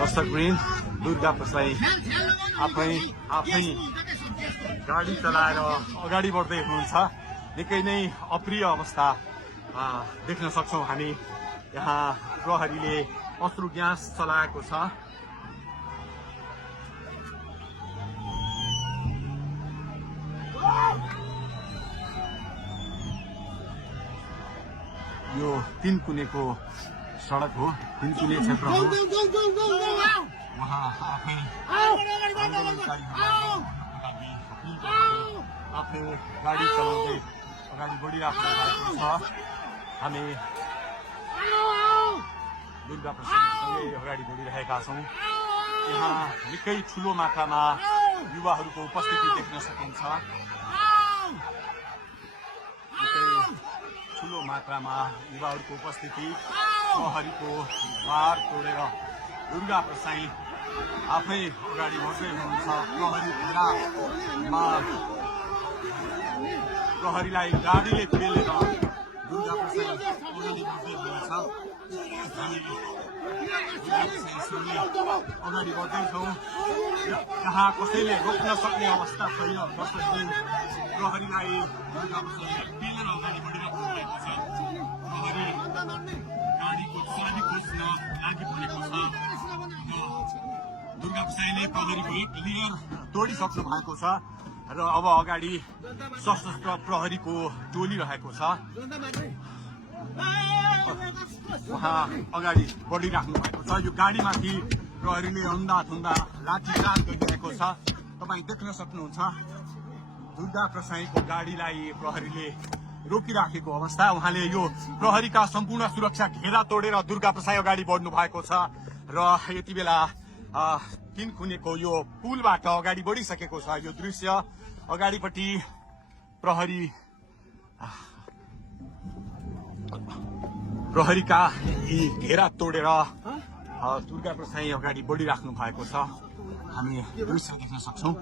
दर्शकवृन्द दुर्गा प्रसाई आफै गाडी चलाएर अगाडि बढ्दै हुनुहुन्छ। निकै नै अप्रिय अवस्था देख्न सक्छौं हामी। यहाँ प्रहरीले अश्रु ग्यास चलाएको छ। यो तीनकुनेको सडक हो, तीनकुने क्षेत्र हो। उहाँ आफै गाडी चलाउँदै अगाडि बढिराख्नु भएको छ। हामी दुर्गा प्रसादसँगै अगाडि बढिरहेका छौँ। यहाँ निकै ठुलो मात्रामा युवाहरूको उपस्थिति देख्न सकिन्छ। ठुलो मात्रामा युवाहरूको उपस्थिति, प्रहरीको बार तोडेर दुर्गा प्रसाई आफै अगाडि बढ्दै हुनुहुन्छ। प्रहरीलाई गाडीले पेलेर दुर्गा प्रसाई अगाडि बढ्दै हुनुहुन्छ। अगाडि बढ्दैछौँ। यहाँ कसैले रोक्न सक्ने अवस्था छैन। प्रहरीलाई दुर्गा प्रसाई पेलेर अगाडि बढिरहेको भएको छ। प्रहरी गाडीको चाबी खोज्न लागि परेको छ। दुर्गा प्रसाईले प्रहरीको एक लेयर तोडिसक्नु भएको छ र अब अगाडि सशस्त्र प्रहरीको टोली रहेको छ। उहाँ अगाडि बढिराख्नु भएको छ। यो गाडीमाथि प्रहरीले अन्धाधुन्दा लाठीचार्ज गरिरहेको छ। तपाईँ देख्न सक्नुहुन्छ दुर्गा प्रसाईको गाडीलाई प्रहरीले रोकिराखेको अवस्था। उहाँले यो प्रहरीका सम्पूर्ण सुरक्षा घेरा तोडेर दुर्गा प्रसाई अगाडि बढ्नु भएको छ र यति बेला तीनकुनेको यो पुलबाट अगाडि बढिसकेको छ। यो दृश्य अगाडिपट्टि प्रहरीका यी घेरा तोडेर दुर्गा प्रसाई अगाडि बढिराख्नु भएको छ। हामी दृश्य देख्न सक्छौं।